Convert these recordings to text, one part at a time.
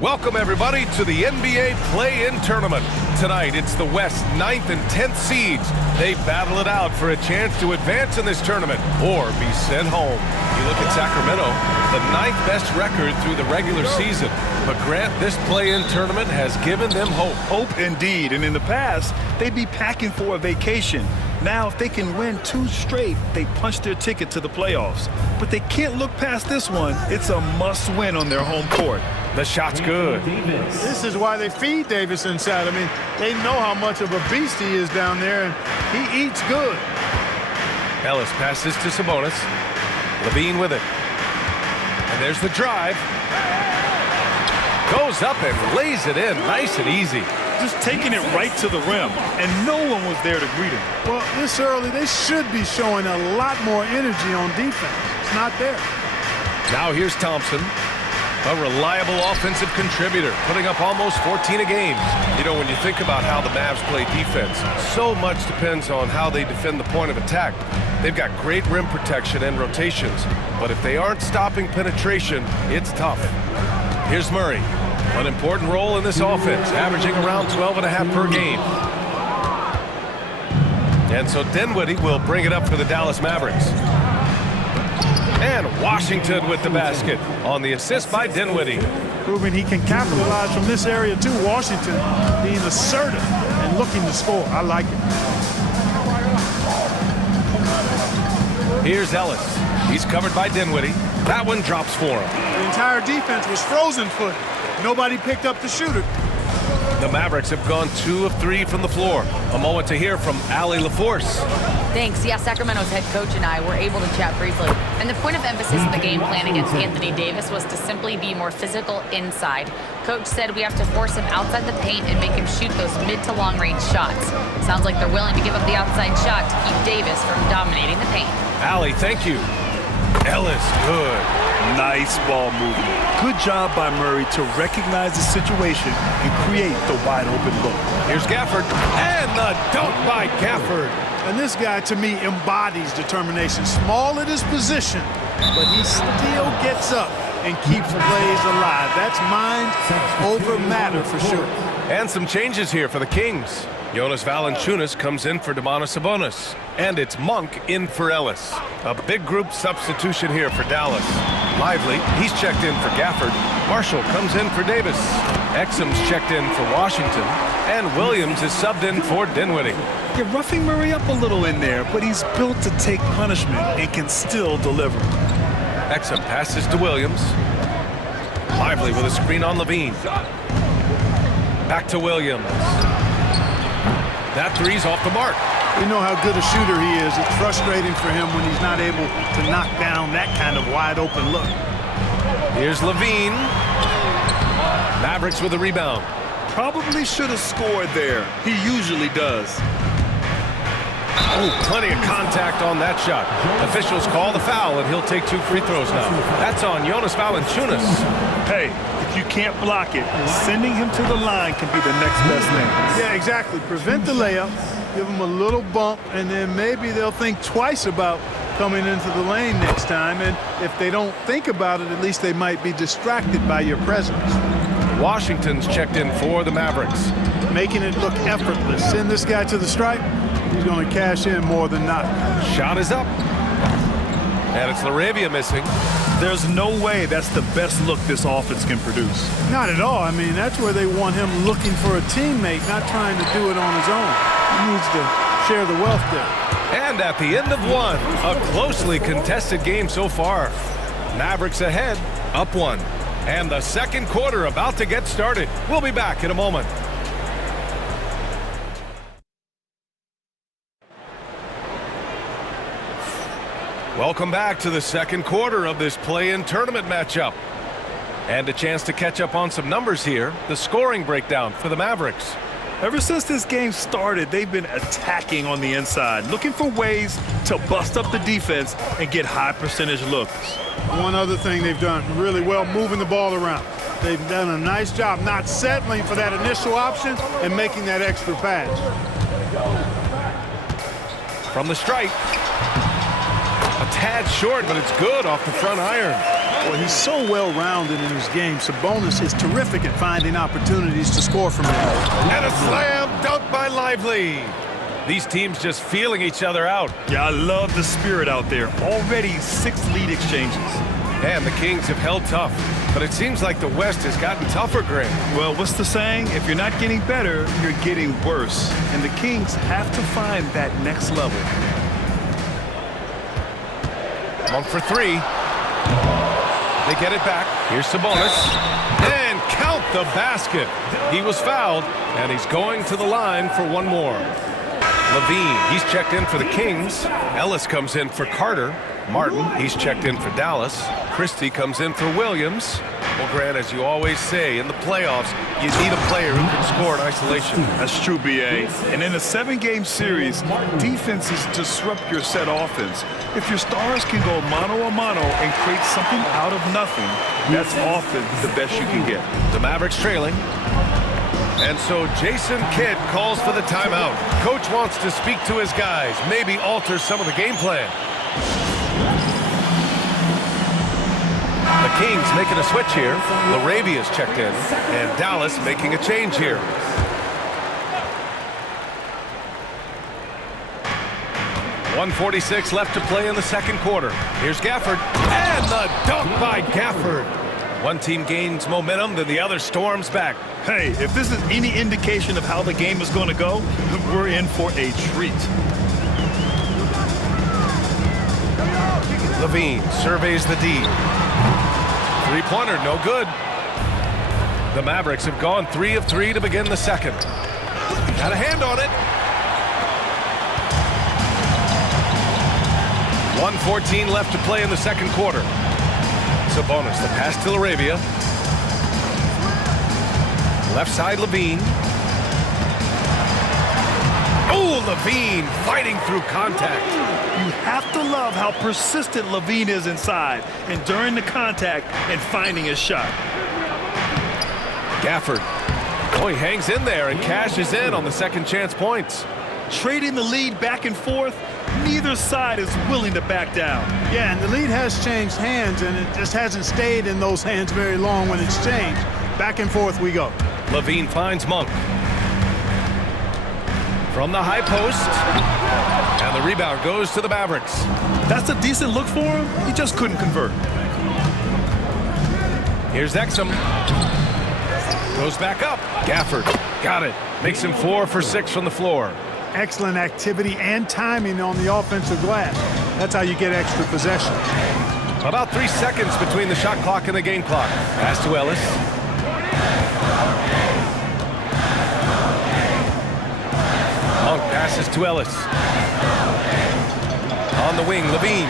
Welcome, everybody, to the NBA Play-In Tournament. Tonight, it's the West 9th and 10th seeds. They battle it out for a chance to advance in this tournament or be sent home. You look at Sacramento, the 9th best record through the regular season. But Grant, this Play-In Tournament has given them hope. Hope indeed, and in the past, they'd be packing for a vacation. Now, if they can win 2 straight, they punch their ticket to the playoffs. But they can't look past this one. It's a must-win on their home court. The shot's good. This is why they feed Davis inside. I mean, they know how much of a beast he is down there, and he eats good. Ellis passes to Sabonis. Levine with it. And there's the drive. Goes up and lays it in nice and easy. Just taking it right to the rim, and no one was there to greet him. Well, this early, they should be showing a lot more energy on defense. It's not there. Now here's Thompson. A reliable offensive contributor, putting up almost 14 a game. You know, when you think about how the Mavs play defense, so much depends on how they defend the point of attack. They've got great rim protection and rotations, but if they aren't stopping penetration, it's tough. Here's Murray. An important role in this offense, averaging around 12.5 per game. And so Dinwiddie will bring it up for the Dallas Mavericks. And Washington with the basket on the assist by Dinwiddie. Proving he can capitalize from this area too. Washington being assertive and looking to score. I like it. Here's Ellis. He's covered by Dinwiddie. That one drops for him. The entire defense was frozen-footed. Nobody picked up the shooter. The Mavericks have gone 2 of 3 from the floor. A moment to hear from Allie LaForce. Thanks. Yeah, Sacramento's head coach and I were able to chat briefly. And the point of emphasis of the game plan against Anthony Davis was to simply be more physical inside. Coach said we have to force him outside the paint and make him shoot those mid to long range shots. Sounds like they're willing to give up the outside shot to keep Davis from dominating the paint. Allie, thank you. Ellis, good. Nice ball movement. Good job by Murray to recognize the situation and create the wide open look. Here's Gafford, and the dunk by Gafford. And this guy, to me, embodies determination. Small at his position, but he still gets up and keeps plays alive. That's mind over matter for sure. And some changes here for the Kings. Jonas Valanciunas comes in for Domantas Sabonis. And it's Monk in for Ellis. A big group substitution here for Dallas. Lively, he's checked in for Gafford. Marshall comes in for Davis. Exum's checked in for Washington. And Williams is subbed in for Dinwiddie. You're roughing Murray up a little in there, but he's built to take punishment and can still deliver. Exum passes to Williams. Lively with a screen on Levine. Back to Williams. That three's off the mark. You know how good a shooter he is. It's frustrating for him when he's not able to knock down that kind of wide open look. Here's Levine. Mavericks with a rebound. Probably should have scored there. He usually does. Oh, plenty of contact on that shot. Officials call the foul, and he'll take 2 free throws now. That's on Jonas Valanciunas. Hey, if you can't block it, sending him to the line can be the next best thing. Yeah, exactly. Prevent the layup, give them a little bump, and then maybe they'll think twice about coming into the lane next time. And if they don't think about it, at least they might be distracted by your presence. Washington's checked in for the Mavericks. Making it look effortless. Send this guy to the stripe. He's going to cash in more than not. Shot is up. And it's LaRavia missing. There's no way that's the best look this offense can produce. Not at all. I mean, that's where they want him looking for a teammate, not trying to do it on his own. He needs to share the wealth there. And at the end of one, a closely contested game so far. Mavericks ahead, up 1. And the second quarter about to get started. We'll be back in a moment. Welcome back to the second quarter of this play-in tournament matchup. And a chance to catch up on some numbers here. The scoring breakdown for the Mavericks. Ever since this game started, they've been attacking on the inside, looking for ways to bust up the defense and get high percentage looks. One other thing they've done really well, moving the ball around. They've done a nice job not settling for that initial option and making that extra pass. From the stripe. A tad short, but it's good off the front iron. Well, he's so well-rounded in his game. Sabonis is terrific at finding opportunities to score from there. And a slam dunk by Lively. These teams just feeling each other out. Yeah, I love the spirit out there. Already 6 lead exchanges. And the Kings have held tough, but it seems like the West has gotten tougher, Grant. Well, what's the saying? If you're not getting better, you're getting worse. And the Kings have to find that next level. Monk for 3. They get it back. Here's Sabonis. And count the basket. He was fouled, and he's going to the line for one more. Levine, he's checked in for the Kings. Ellis comes in for Carter. Martin, he's checked in for Dallas. Christie comes in for Williams. Well, Grant, as you always say, in the playoffs, you need a player who can score in isolation. That's true, B.A. And in a 7-game series, defenses disrupt your set offense. If your stars can go mano-a-mano and create something out of nothing, that's often the best you can get. The Mavericks trailing. And so Jason Kidd calls for the timeout. Coach wants to speak to his guys, maybe alter some of the game plan. The Kings making a switch here. Laravia's checked in, and Dallas making a change here. .146 left to play in the second quarter. Here's Gafford, and the dunk by Gafford. One team gains momentum, then the other storms back. Hey, if this is any indication of how the game is going to go, we're in for a treat. Levine surveys the D. Three-pointer, no good. The Mavericks have gone 3 of 3 to begin the second. Got a hand on it. 1:14 left to play in the second quarter. Sabonis, the pass to Laravia. Left side, Levine. Oh, Levine fighting through contact. You have to love how persistent Levine is inside and during the contact and finding his shot. Gafford. Oh, he hangs in there and cashes in on the second chance points. Trading the lead back and forth, neither side is willing to back down. Yeah, and the lead has changed hands, and it just hasn't stayed in those hands very long when it's changed. Back and forth we go. Levine finds Monk. From the high post. And the rebound goes to the Mavericks. That's a decent look for him. He just couldn't convert. Here's Exum. Goes back up. Gafford. Got it. Makes him 4 for 6 from the floor. Excellent activity and timing on the offensive glass. That's how you get extra possession. About 3 seconds between the shot clock and the game clock. Pass to Ellis. Monk passes to Ellis. On the wing, Levine.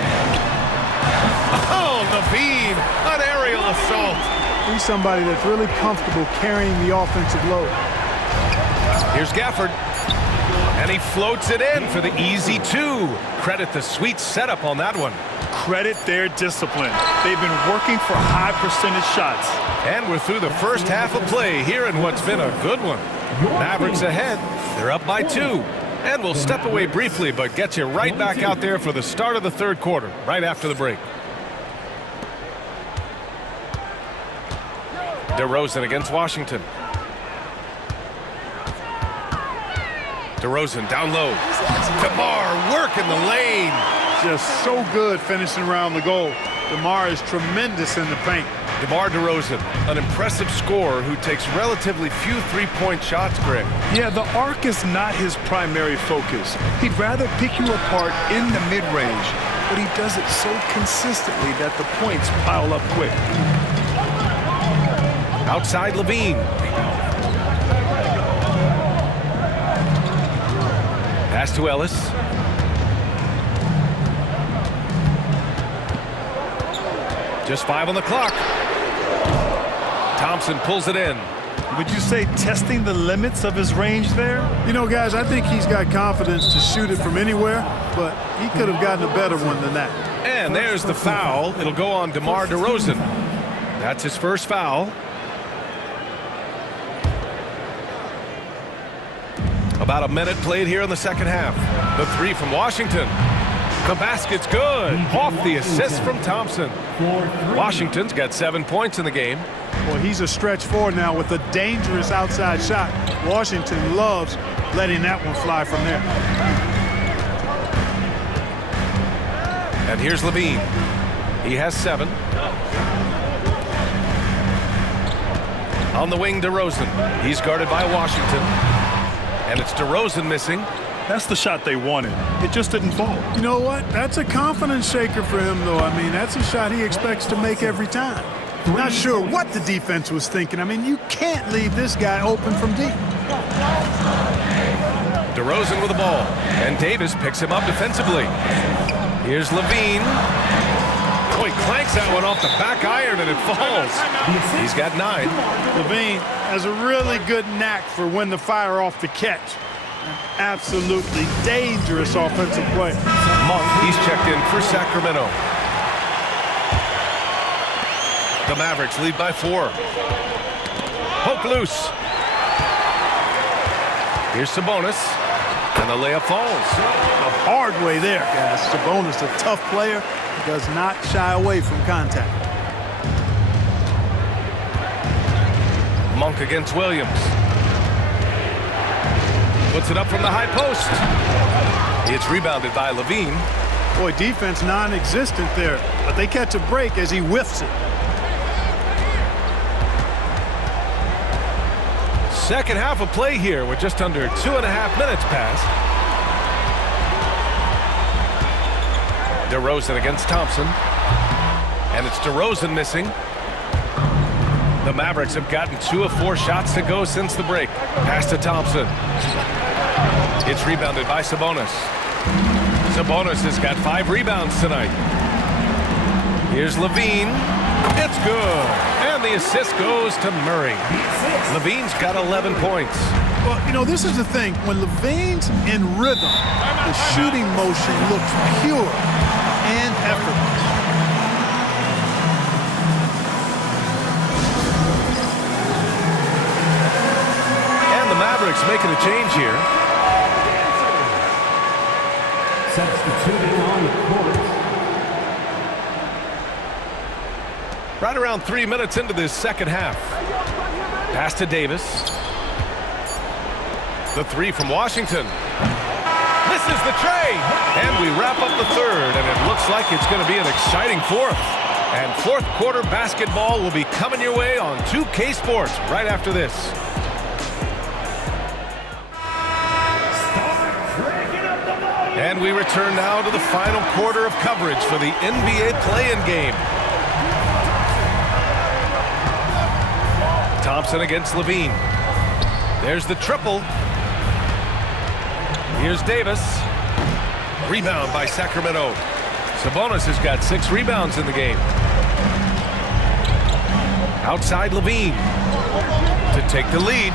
Oh, Levine! An aerial assault. He's somebody that's really comfortable carrying the offensive load. Here's Gafford. And he floats it in for the easy 2. Credit the sweet setup on that one. Credit their discipline. They've been working for high percentage shots. And we're through the first half of play here in what's been a good one. Mavericks ahead. They're up by 2. And we'll step away briefly, but get you right back out there for the start of the third quarter, right after the break. DeRozan against Washington. DeRozan down low. DeMar working the lane. Just so good finishing around the goal. DeMar is tremendous in the paint. DeMar DeRozan, an impressive scorer who takes relatively few three-point shots, Greg. Yeah, the arc is not his primary focus. He'd rather pick you apart in the mid-range, but he does it so consistently that the points pile up quick. Outside Levine. Pass to Ellis. Just 5 on the clock. Thompson pulls it in. Would you say testing the limits of his range there? You know, guys, I think he's got confidence to shoot it from anywhere, but he could have gotten a better one than that. And there's the foul. It'll go on DeMar DeRozan. That's his first foul. About a minute played here in the second half. The 3 from Washington. The basket's good. Off the assist from Thompson. Washington's got 7 points in the game. Well, he's a stretch four now with a dangerous outside shot. Washington loves letting that one fly from there. And here's Levine. He has 7. On the wing, DeRozan. He's guarded by Washington. And it's DeRozan missing. That's the shot they wanted. It just didn't fall. You know what? That's a confidence shaker for him, though. I mean, that's a shot he expects to make every time. Not sure what the defense was thinking. I mean, you can't leave this guy open from deep. DeRozan with the ball. And Davis picks him up defensively. Here's Levine. Oh, he clanks that one off the back iron and it falls. He's got 9. Levine has a really good knack for when to fire off the catch. An absolutely dangerous offensive play. Monk, he's checked in for Sacramento. The Mavericks lead by 4. Poke loose. Here's Sabonis. And the layup falls. The hard way there, guys. Sabonis, a tough player, does not shy away from contact. Monk against Williams. Puts it up from the high post. It's rebounded by Levine. Boy, defense non-existent there, but they catch a break as he whiffs it. Second half of play here with just under 2.5 minutes passed. DeRozan against Thompson. And it's DeRozan missing. The Mavericks have gotten 2 of 4 shots to go since the break. Pass to Thompson. It's rebounded by Sabonis. Sabonis has got 5 rebounds tonight. Here's Levine. It's good. And the assist goes to Murray. Levine's got 11 points. Well, you know, this is the thing. When Levine's in rhythm, the shooting motion looks pure and effortless. And the Mavericks making a change here. Substituting on the court. Right around 3 minutes into this second half. Pass to Davis. The 3 from Washington. Misses the tray. And we wrap up the third, and it looks like it's going to be an exciting fourth. And fourth quarter basketball will be coming your way on 2K Sports right after this. And we return now to the final quarter of coverage for the NBA play-in game. Thompson against Levine. There's the triple. Here's Davis. Rebound by Sacramento. Sabonis has got 6 rebounds in the game. Outside Levine to take the lead.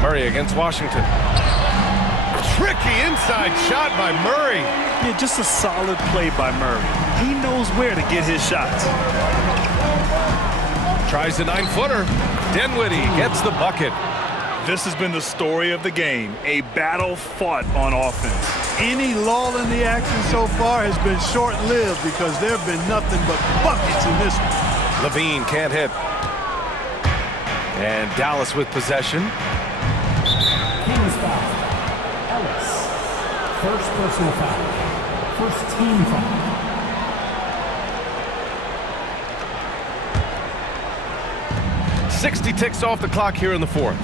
Murray against Washington. Tricky inside shot by Murray. Yeah, just a solid play by Murray. He knows where to get his shots. Tries the 9-footer. Dinwiddie gets the bucket. This has been the story of the game, a battle fought on offense. Any lull in the action so far has been short-lived because there have been nothing but buckets in this one. Levine can't hit. And Dallas with possession. Kings foul. Ellis. First personal foul. First team foul. .60 ticks off the clock here in the fourth.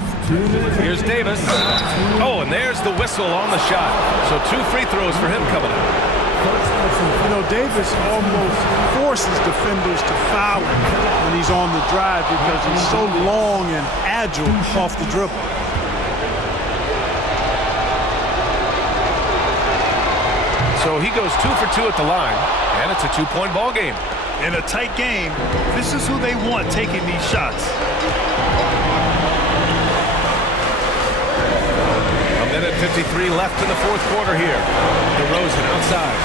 Here's Davis. Oh, and there's the whistle on the shot. So 2 free throws for him coming up. You know, Davis almost forces defenders to foul him when he's on the drive because he's so long and agile off the dribble. So he goes 2 for 2 at the line, and it's a 2-point ball game. In a tight game, this is who they want taking these shots. A minute 53 left in the fourth quarter here. DeRozan outside.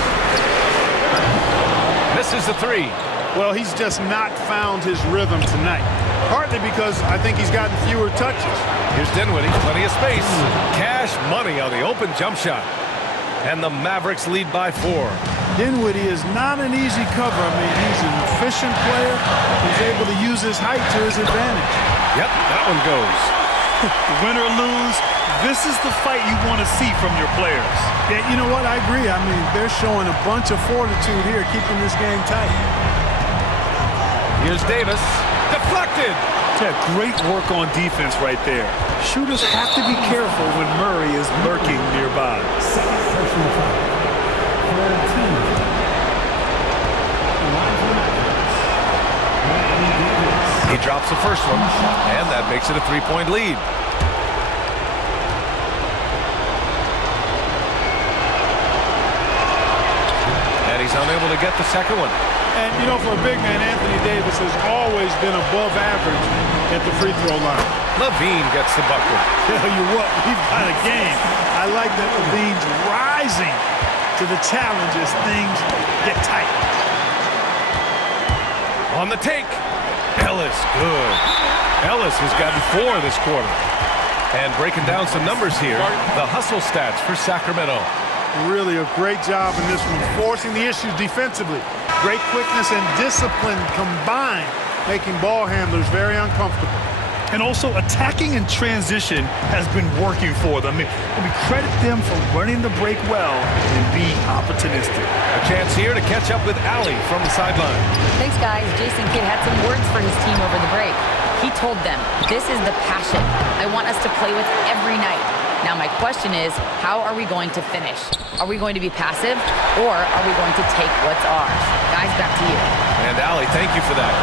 Misses the 3. Well, he's just not found his rhythm tonight. Partly because I think he's gotten fewer touches. Here's Dinwiddie, plenty of space. Cash money on the open jump shot. And the Mavericks lead by 4. Dinwiddie is not an easy cover. I mean, he's an efficient player who's able to use his height to his advantage. Yep, that one goes. Win or lose, this is the fight you want to see from your players. Yeah, you know what? I agree. I mean, they're showing a bunch of fortitude here, keeping this game tight. Here's Davis. Deflected. Yeah, great work on defense right there. Shooters have to be careful when Murray is lurking nearby. Second personal foul. Third team. Line for the Mavericks. Anthony Davis. He drops the first one, and that makes it a 3-point lead. And he's unable to get the second one. And, you know, for a big man, Anthony Davis has always been above average at the free throw line. Levine gets the bucket. Tell you what, we've got a game. I like that Levine's rising to the challenge as things get tight. On the take. Ellis, good. Ellis has gotten 4 this quarter. And breaking down some numbers here, the hustle stats for Sacramento. Really a great job in this one, forcing the issues defensively. Great quickness and discipline combined, making ball handlers very uncomfortable. And also attacking in transition has been working for them. I mean, credit them for running the break well and being opportunistic. A chance here to catch up with Allie from the sideline. Thanks, guys. Jason Kidd had some words for his team over the break. He told them, "This is the passion I want us to play with every night." Now my question is, how are we going to finish? Are we going to be passive, or are we going to take what's ours? Guys, back to you. And Allie, thank you for that.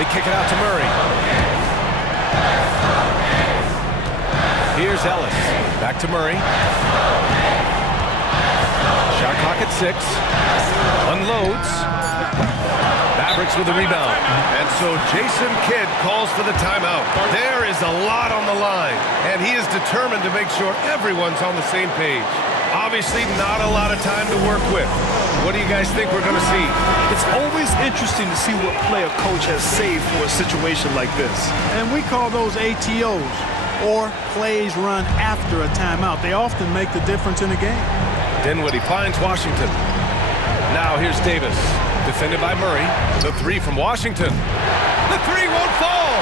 They kick it out to Murray. Here's Ellis. Back to Murray. Shot clock at 6. Unloads. Mavericks with the rebound. And so Jason Kidd calls for the timeout. There is a lot on the line, and he is determined to make sure everyone's on the same page. Obviously, not a lot of time to work with. What do you guys think we're going to see? It's always interesting to see what play a coach has saved for a situation like this. And we call those ATOs, or plays run after a timeout. They often make the difference in a game. Dinwiddie finds Washington. Now here's Davis. Defended by Murray. The 3 from Washington. The 3 won't fall.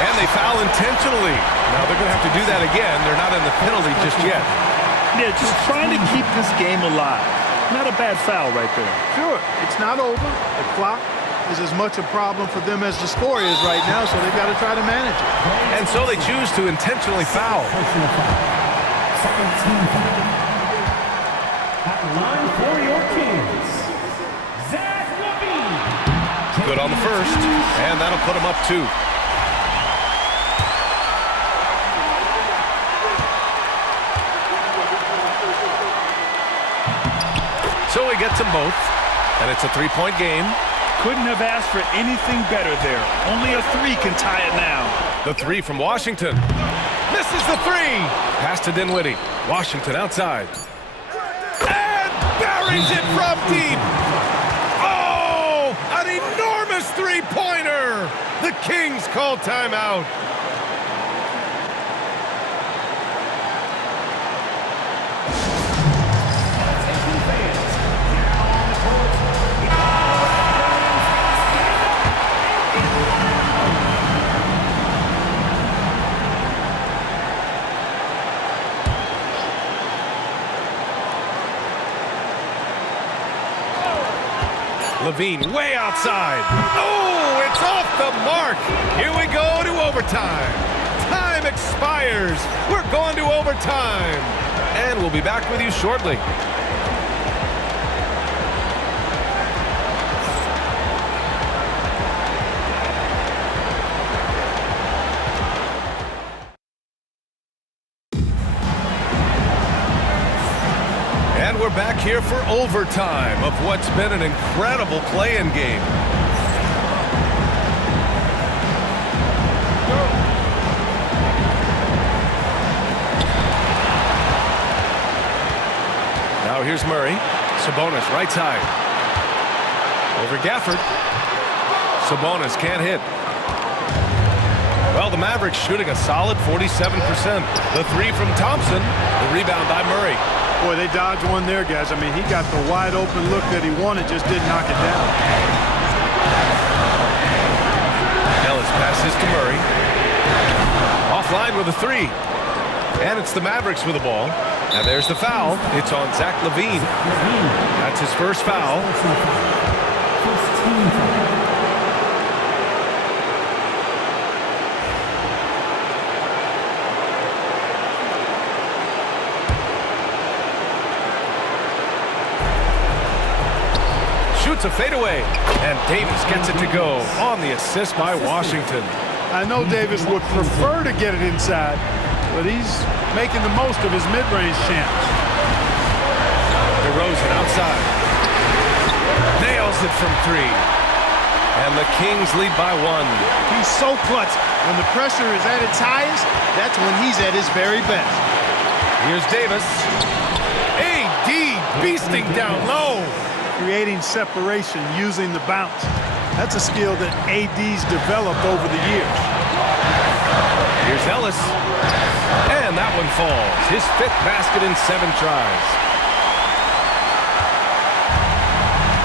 And they foul intentionally. Now they're going to have to do that again. They're not in the penalty just yet. Yeah, just trying to keep this game alive. Not a bad foul right there. Sure, it's not over. The clock is as much a problem for them as the score is right now, so they've got to try to manage it. And so they choose to intentionally foul. Personal foul. Second team foul. At the line for your Kings, Zach Levine. Good on the first, and that'll put him up 2. So he gets them both, and it's a 3-point game. Couldn't have asked for anything better there. Only a 3 can tie it now. The 3 from Washington. Misses the 3. Pass to Dinwiddie. Washington outside. And buries it from deep. Oh, an enormous 3-pointer. The Kings call timeout. Levine way outside. Oh, it's off the mark. Here we go to overtime. Time expires. We're going to overtime. And we'll be back with you shortly. And we're back here for overtime of what's been an incredible play-in game. Now here's Murray. Sabonis right side. Over Gafford. Sabonis can't hit. Well, the Mavericks shooting a solid 47%. The 3 from Thompson. The rebound by Murray. Boy, they dodged one there, guys. I mean, he got the wide open look that he wanted, just didn't knock it down. Ellis passes to Murray. Offline with a three. And it's the Mavericks with the ball. And there's the foul. It's on Zach LaVine. That's his first foul. Shoots a fadeaway. And Davis gets it to go on the assist by Washington. I know Davis would prefer to get it inside, but he's making the most of his mid-range chance. DeRozan outside. Nails it from three. And the Kings lead by one. He's so clutch. When the pressure is at its highest, that's when he's at his very best. Here's Davis. AD beasting down low. Creating separation using the bounce. That's a skill that AD's developed over the years. Here's Ellis. And that one falls. His fifth basket in 7 tries.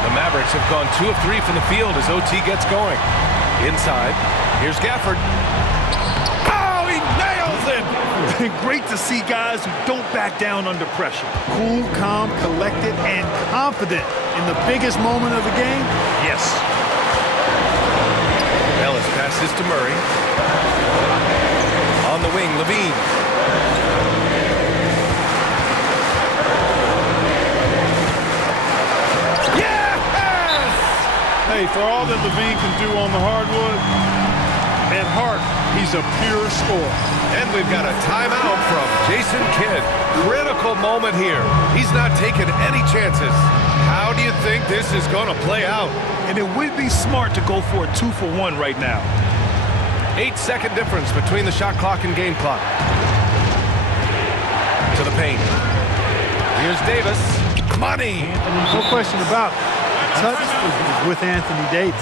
The Mavericks have gone 2 of 3 from the field as OT gets going. Inside. Here's Gafford. Oh, he nails it! Great to see guys who don't back down under pressure. Cool, calm, collected, and confident in the biggest moment of the game. Yes. Ellis passes to Murray. On the wing, LaVine. Yes! Hey, for all that LaVine can do on the hardwood, at heart, he's a pure scorer. And we've got a timeout from Jason Kidd. Critical moment here. He's not taking any chances. How do you think this is going to play out? And it would be smart to go for a 2-for-1 right now. 8-second difference between the shot clock and game clock. To the paint. Here's Davis. Money. No question about it. Touch is with Anthony Davis.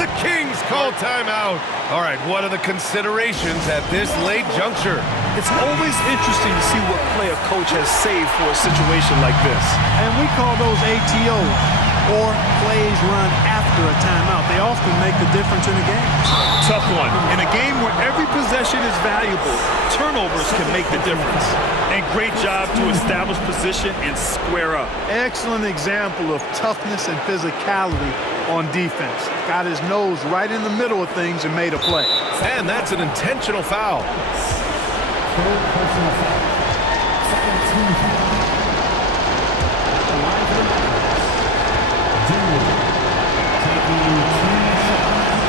The Kings call timeout. All right, what are the considerations at this late juncture? It's always interesting to see what play a coach has saved for a situation like this. And we call those ATOs, or plays run after a timeout. They often make the difference in a game. Tough one. In a game where every possession is valuable, turnovers can make the difference. And great job to establish position and square up. Excellent example of toughness and physicality on defense. Got his nose right in the middle of things and made a play. And that's an intentional foul.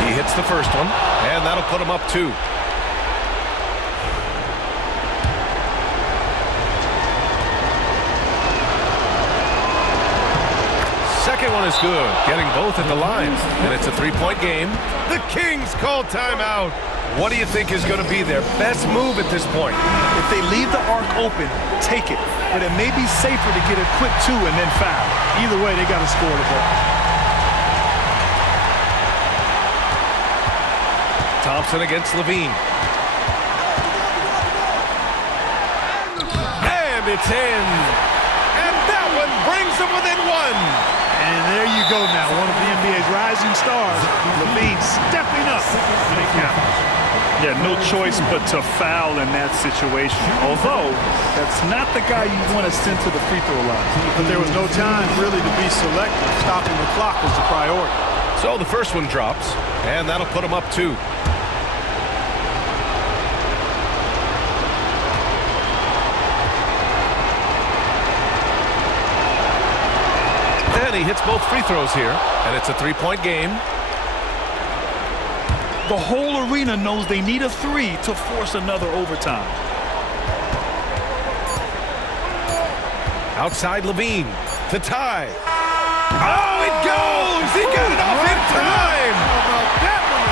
He hits the first one, and that'll put him up 2. Second one is good, getting both at the line, and it's a 3-point game. The Kings call timeout. What do you think is going to be their best move at this point? If they leave the arc open, take it. But it may be safer to get a quick 2 and then foul. Either way, they got to score the ball. Thompson against LaVine. And it's in. And that one brings them within 1. And there you go now, one of the NBA's rising stars, LaVine stepping up when it counts. Yeah, no choice but to foul in that situation. Although, that's not the guy you want to send to the free throw line. But there was no time really to be selective. Stopping the clock was the priority. So the first one drops, and that'll put them up 2. And he hits both free throws here, and it's a 3-point game. The whole arena knows they need a 3 to force another overtime. Outside LaVine to tie. Oh, it goes! He got it off in time! How about that one?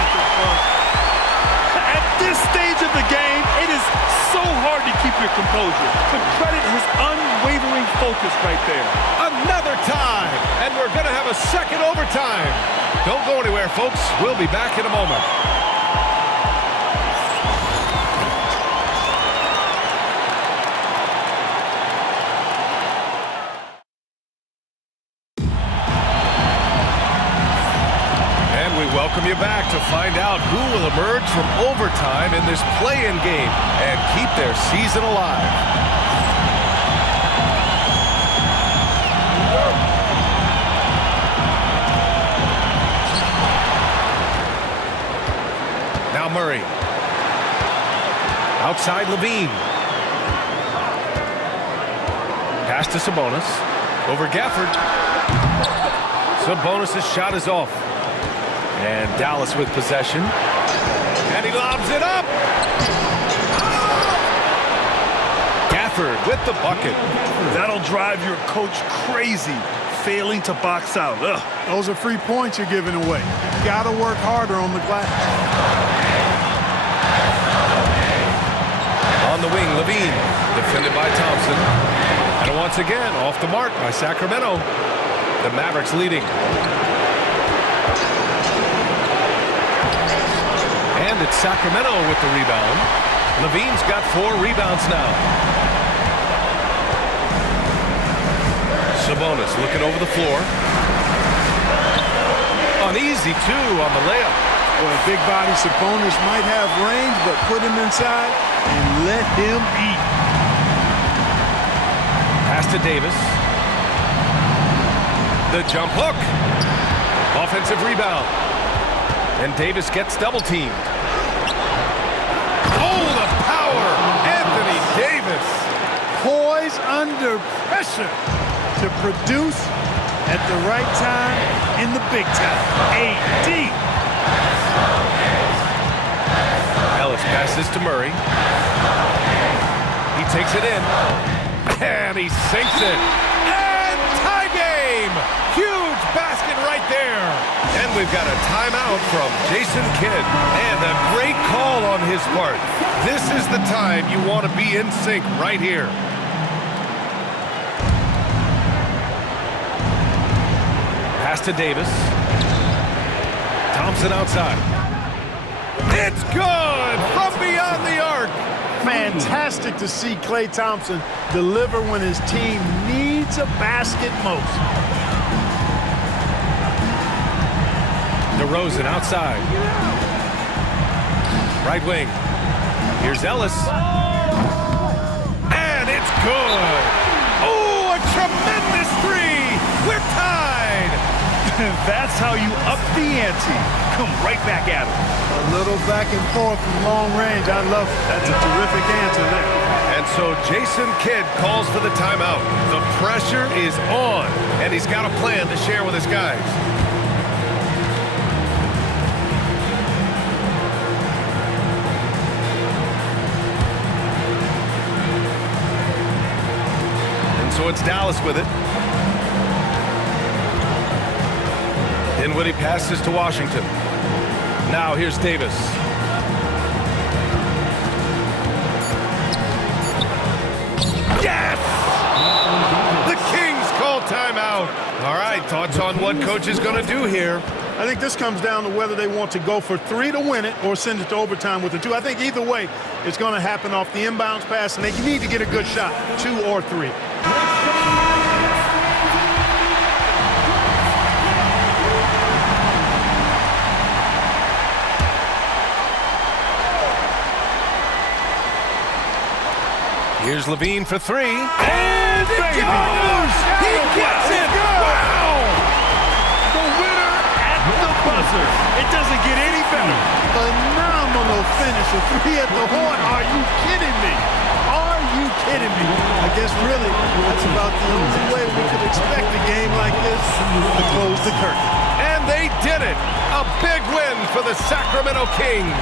At this stage of the game, it is so hard to keep your composure. But credit his unwavering focus right there. Another tie, and we're going to have a second overtime. Don't go anywhere, folks. We'll be back in a moment. welcome you back to find out who will emerge from overtime in this play-in game and keep their season alive. Now Murray. Outside Levine. Pass to Sabonis. Over Gafford. Sabonis' shot is off. And Dallas with possession. And he lobs it up. Gafford with the bucket. That'll drive your coach crazy, failing to box out. Ugh. Those are free points you're giving away. Got to work harder on the glass. On the wing, Levine. Defended by Thompson. And once again, off the mark by Sacramento. The Mavericks leading. And it's Sacramento with the rebound. Levine's got 4 rebounds now. Sabonis looking over the floor. Uneasy, too, on the layup. Well, big body Sabonis might have range, but put him inside and let him eat. Pass to Davis. The jump hook. Offensive rebound. And Davis gets double-teamed. Oh, the power! Anthony Davis. Poise under pressure to produce at the right time in the big time. AD. Ellis passes to Murray. He takes it in. And he sinks it. And tie game! Huge basket right there. And we've got a timeout from Jason Kidd. And a great call on his part. This is the time you want to be in sync right here. Pass to Davis. Thompson outside. It's good from beyond the arc. Fantastic to see Klay Thompson deliver when his team needs a basket most. DeRozan outside. Right wing. Here's Ellis. And it's good. Oh, a tremendous three. We're tied. That's how you up the ante. Come right back at him. A little back and forth from long range. I love it. That's a terrific answer there. And so Jason Kidd calls for the timeout. The pressure is on, and he's got a plan to share with his guys. And so it's Dallas with it. Dinwiddie passes to Washington. Now here's Davis. Yes! The Kings call timeout. All right, thoughts on what coach is going to do here? I think this comes down to whether they want to go for 3 to win it or send it to overtime with a 2. I think either way, it's going to happen off the inbounds pass, and they need to get a good shot, 2 or 3. Here's Levine for 3. And it goes! He gets it! Wow! The winner at the buzzer. It doesn't get any better. Phenomenal finish. A 3 at the horn. Are you kidding me? Are you kidding me? I guess really that's about the only way we could expect a game like this to close the curtain. And they did it! A big win for the Sacramento Kings.